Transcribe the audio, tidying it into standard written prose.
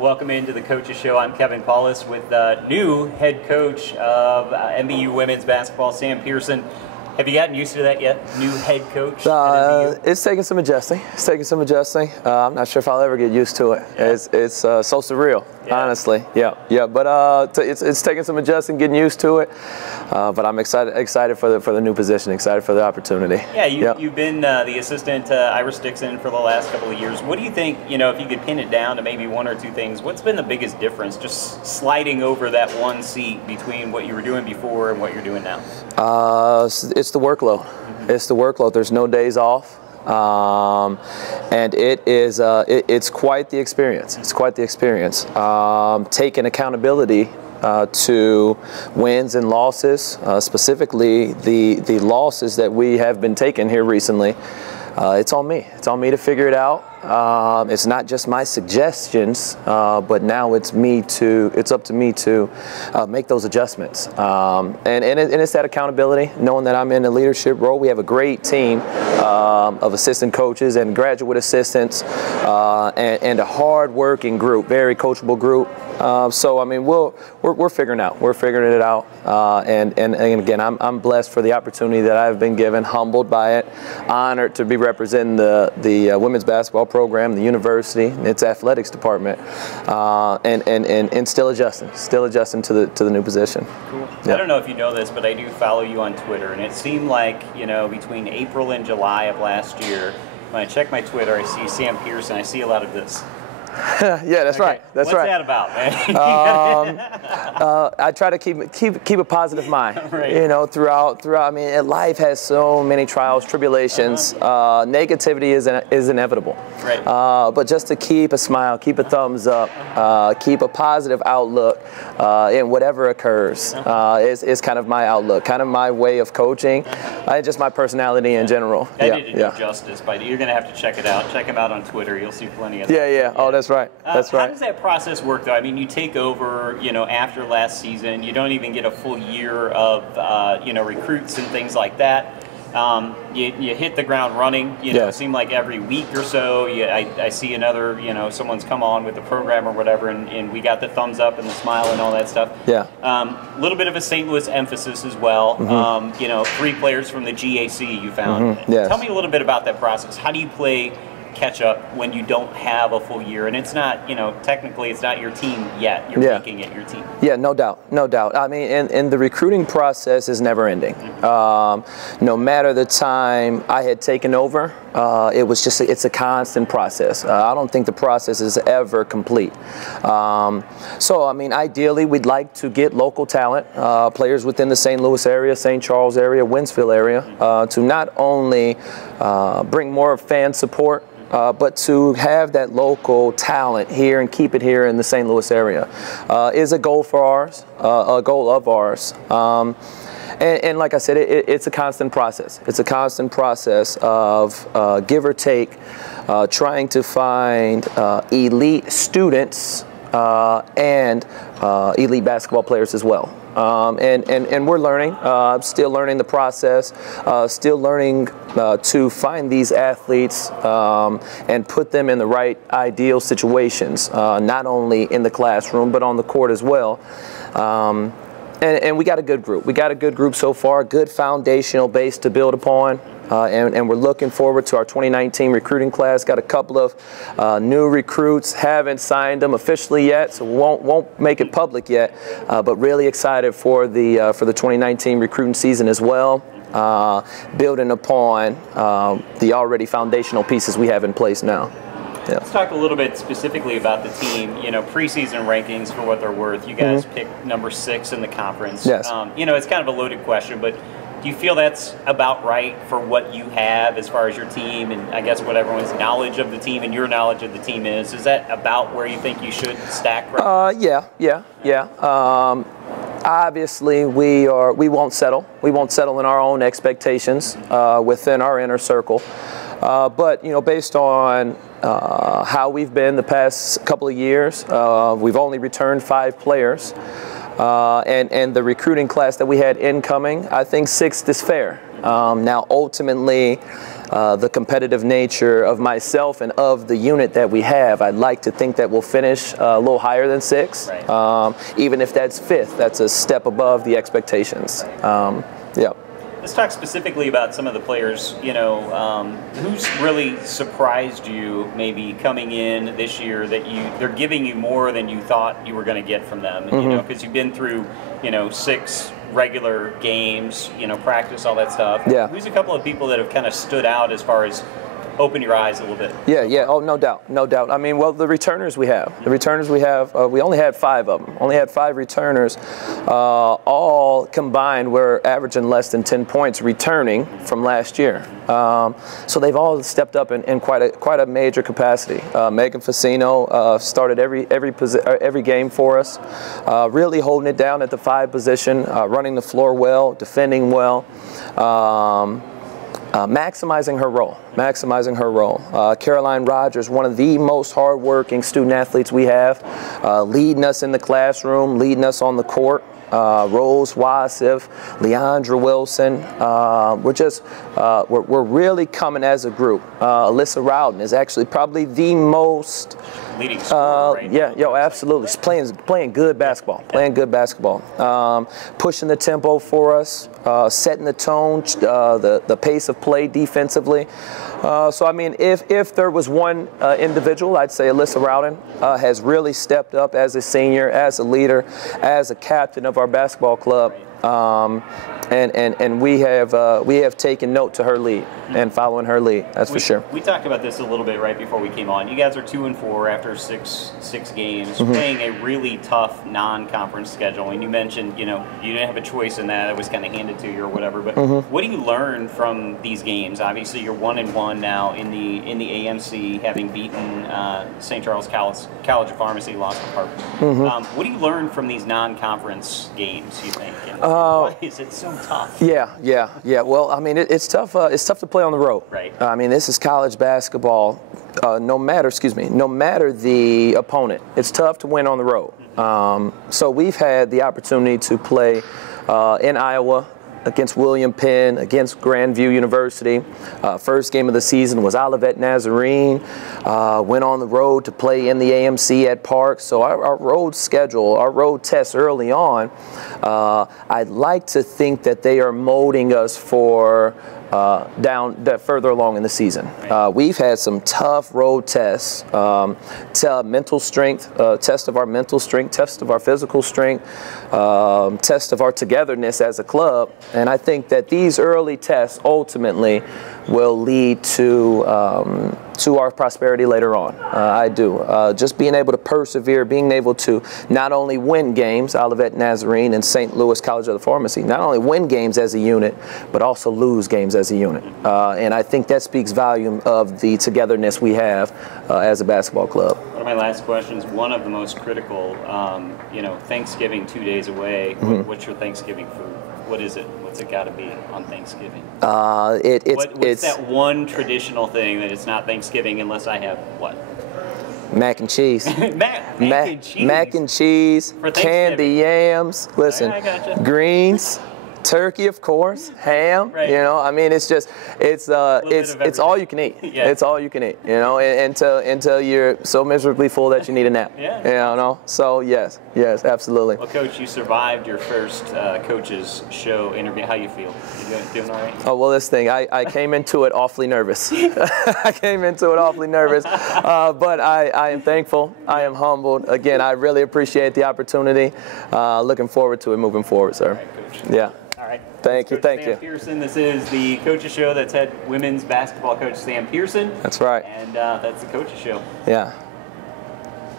Welcome into the Coaches Show. I'm Kevin Paulus with the new head coach of MBU women's basketball, Sam Pearson. Have you gotten used to that yet? New head coach at MBU? It's taking some adjusting. I'm not sure if I'll ever get used to it. Yeah. It's so surreal, honestly. Yeah. But it's taking some adjusting, getting used to it. But I'm excited for the new position, excited for the opportunity. Yeah, you've been the assistant to Iris Dixon for the last couple of years. What do you think, if you could pin it down to maybe one or two things, what's been the biggest difference just sliding over that one seat between what you were doing before and what you're doing now? It's the workload. It's the workload. There's no days off. And it's quite the experience. It's quite the experience. Taking accountability to wins and losses, specifically the losses that we have been taking here recently. It's on me. It's on me to figure it out. It's not just my suggestions, but now it's up to me to make those adjustments. And it's that accountability, knowing that I'm in a leadership role. We have a great team of assistant coaches and graduate assistants, and a hard-working group, very coachable group. So I mean, we're figuring it out. And again, I'm blessed for the opportunity that I've been given, humbled by it, honored to be representing the women's basketball program, the university, its athletics department, and still adjusting to the new position. Cool. Yeah. I don't know if you know this, but I do follow you on Twitter, and it seemed like between April and July of last year, when I check my Twitter, I see Sam Pearson. I see a lot of this. Yeah, that's right. That's What's right. that about, man? I try to keep a positive mind. Right. Throughout. I mean, life has so many trials, tribulations. Negativity is inevitable. Right. But just to keep a smile, keep a thumbs up, keep a positive outlook in whatever occurs is kind of my outlook, kind of my way of coaching, just my personality in general. I did do justice, but you're going to have to check it out. Check him out on Twitter. You'll see plenty of that. Yeah. Oh, that's right. That's right. How does that process work, though? I mean, you take over, after last season. You don't even get a full year of, recruits and things like that. You hit the ground running. It seemed like every week or so, I see another, someone's come on with the program or whatever, and we got the thumbs up and the smile and all that stuff. Yeah. A little bit of a St. Louis emphasis as well. 3 players from the GAC you found. Yes. Tell me a little bit about that process. How do you play catch up when you don't have a full year, and it's not, technically it's not your team yet. You're making it your team. Yeah, no doubt. I mean, and the recruiting process is never ending. No matter the time I had taken over, it's a constant process. I don't think the process is ever complete. So I mean, ideally, we'd like to get local talent, players within the St. Louis area, St. Charles area, Winsville area, to not only bring more fan support, but to have that local talent here and keep it here in the St. Louis area is a goal of ours. And like I said, it's a constant process. It's a constant process of give or take, trying to find elite students and elite basketball players as well. And we're learning, still learning the process, still learning to find these athletes and put them in the right ideal situations, not only in the classroom but on the court as well. And we got a good group. We got a good group so far, good foundational base to build upon. And we're looking forward to our 2019 recruiting class. Got a couple of new recruits. Haven't signed them officially yet, so won't make it public yet. But really excited for the 2019 recruiting season as well. Building upon the already foundational pieces we have in place now. Yeah. Let's talk a little bit specifically about the team. Preseason rankings, for what they're worth. You guys picked number 6 in the conference. Yes. It's kind of a loaded question, but do you feel that's about right for what you have as far as your team and I guess what everyone's knowledge of the team and your knowledge of the team is? Is that about where you think you should stack right? Yeah. Obviously, we won't settle. We won't settle in our own expectations within our inner circle. But based on how we've been the past couple of years, we've only returned 5 players. And the recruiting class that we had incoming, I think 6th is fair. Now, ultimately, the competitive nature of myself and of the unit that we have, I'd like to think that we'll finish a little higher than 6. Right. Even if that's 5th, that's a step above the expectations. Yeah. Let's talk specifically about some of the players, who's really surprised you maybe coming in this year that they're giving you more than you thought you were going to get from them, because you've been through, 6 regular games, practice, all that stuff. Yeah. Who's a couple of people that have kind of stood out as far as open your eyes a little bit? Yeah. Oh, no doubt. I mean, well, the returners we have. We only had 5 of them. Only had 5 returners. All combined, we're averaging less than 10 points returning from last year. So they've all stepped up in quite a major capacity. Megan Facino started every game for us, really holding it down at the 5 position, running the floor well, defending well. Maximizing her role. Caroline Rogers, one of the most hardworking student athletes we have, leading us in the classroom, leading us on the court. Rose Wasif, Leandra Wilson. We're really coming as a group. Alyssa Rowden is actually probably the most leading scorer, right? Yeah, absolutely. She's playing good basketball. Pushing the tempo for us, setting the tone, the pace of play defensively. So I mean, if there was one individual, I'd say Alyssa Rowden has really stepped up as a senior, as a leader, as a captain of our basketball club. And we have taken note to her lead and following her lead. That's for sure. We talked about this a little bit right before we came on. You guys are 2-4 after six games, playing a really tough non-conference schedule. And you mentioned, you didn't have a choice in that; it was kind of handed to you or whatever. But what do you learn from these games? Obviously, you're 1-1 now in the AMC, having beaten St. Charles College of Pharmacy, lost to Park. What do you learn from these non-conference games, you think? Why is it so tough? Yeah. Well, I mean, it's tough. It's tough to play on the road. Right. I mean, this is college basketball. No matter the opponent, it's tough to win on the road. So we've had the opportunity to play in Iowa, against William Penn, against Grandview University. First game of the season was Olivet Nazarene. Went on the road to play in the AMC at Park. So our road schedule, our road tests early on, I'd like to think that they are molding us for further along in the season. We've had some tough road tests, mental strength, test of our mental strength, test of our physical strength, test of our togetherness as a club. And I think that these early tests ultimately will lead to our prosperity later on. I do. Just being able to persevere, being able to not only win games, Olivet Nazarene and St. Louis College of the Pharmacy, not only win games as a unit, but also lose games as a unit. And I think that speaks volume of the togetherness we have as a basketball club. One of my last questions, one of the most critical, Thanksgiving 2 days away. What's your Thanksgiving food? What is it? What's it got to be on Thanksgiving? What's that one traditional thing that it's not Thanksgiving unless I have what? Mac and cheese. Mac and cheese. Mac and cheese, candy yams. Listen, greens. Turkey, of course, ham. Right. I mean, it's all you can eat. Yeah. It's all you can eat. Until you're so miserably full that you need a nap. Yeah. So yes, absolutely. Well, Coach, you survived your first Coach's Show interview. How you feel? You doing all right? Oh well, this thing I came into it awfully nervous. But I am thankful. I am humbled. Again, I really appreciate the opportunity. Looking forward to it moving forward, sir. All right, Coach. Yeah. All right. Thank you. Sam Pearson. This is the Coach's Show. That's head women's basketball coach Sam Pearson. That's right. And that's the Coach's Show. Yeah.